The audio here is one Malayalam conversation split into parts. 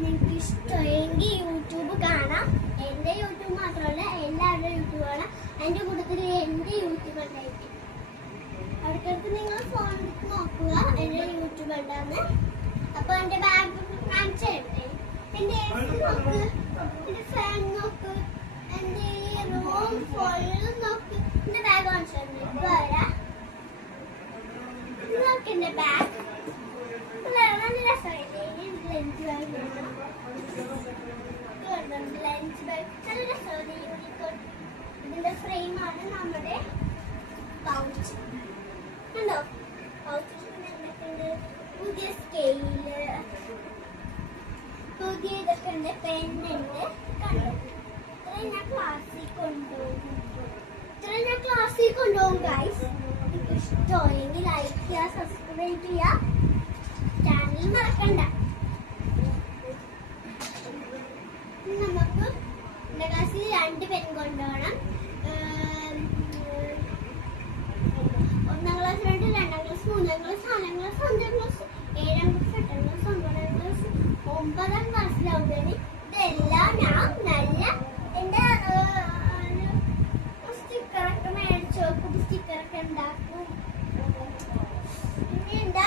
നിങ്ങൾക്ക് ഇഷ്ടമെങ്കിൽ യൂട്യൂബ് കാണാം. എൻ്റെ യൂട്യൂബ് മാത്രമല്ല, എല്ലാവരുടെ യൂട്യൂബ് കാണാം. എൻ്റെ കൂട്ടത്തിൽ എൻ്റെ യൂട്യൂബ് ഉണ്ടായിരിക്കും. അടുത്തടുത്ത് നിങ്ങൾ ഫോൺ എടുത്ത് നോക്കുക എൻ്റെ യൂട്യൂബ് ഉണ്ടാകുന്ന. അപ്പോൾ എൻ്റെ ബാഗ് കാണിച്ചു തരട്ടെ. എൻ്റെ നോക്ക്, എൻ്റെ ഫാൻ നോക്ക്, എൻ്റെ റൂം ഫുള്ളും നോക്ക്. എൻ്റെ ബാഗ് കാണിച്ചു തരുന്നു. വരാം, നോക്ക് എൻ്റെ ബാഗ്. നല്ല രസമില്ലേ? ലഞ്ച് ബാഗ്, ലഞ്ച് ബാഗ് നല്ല രസമാണ്. യൂണിക്കോൺ ഇതിൻ്റെ ഫ്രെയിമാണ് നമ്മുടെ പൗച്ച്. കണ്ടോ പൗച്ചിൽ എന്തൊക്കെയുണ്ട്? പുതിയ സ്കെയില്, പുതിയ ഇതൊക്കെ ഉണ്ട്, പെണ്ണുണ്ട്. കണ്ടോ ഇത്രയും ഞാൻ ക്ലാസ്സിൽ കൊണ്ടുപോകും ഗൈസ്. നിങ്ങൾക്ക് ഇഷ്ടമെങ്കിൽ ലൈക്ക് ചെയ്യുക, സബ്സ്ക്രൈബ് ചെയ്യുക, ചാനൽ മറക്കണ്ട. നമുക്ക് എൻ്റെ ക്ലാസ്സിൽ 2 പെൻ കൊണ്ടുപോകണം. 1ാം class, 2ാം class, 3ാം class, 4ാം class, 5ാം class, 7ാം class, 8ാം class, 9ാം class, 9ാം ക്ലാസ്സിലാവുകയാണ്. ഇതെല്ലാം ഞാൻ നല്ല എൻ്റെ സ്റ്റിക്കറൊക്കെ മേടിച്ചു വെക്കും, സ്റ്റിക്കറൊക്കെ ഉണ്ടാക്കും. ഇനി എന്താ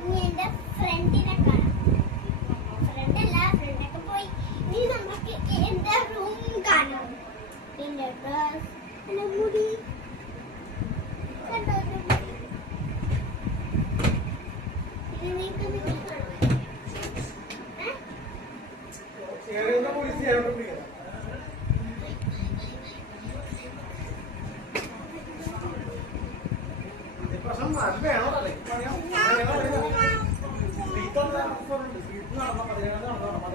ഇനി എൻ്റെ ഫ്രണ്ടിനെ കാണാം. ഫ്രണ്ടൊക്കെ പോയി. ഇനി നമുക്ക് എൻ്റെ റൂം കാണാം. എൻ്റെ ഡ്രസ്, എൻ്റെ മുടി കണ്ടോ? ഇനി നിങ്ങൾക്ക് കാണാം. വേണോ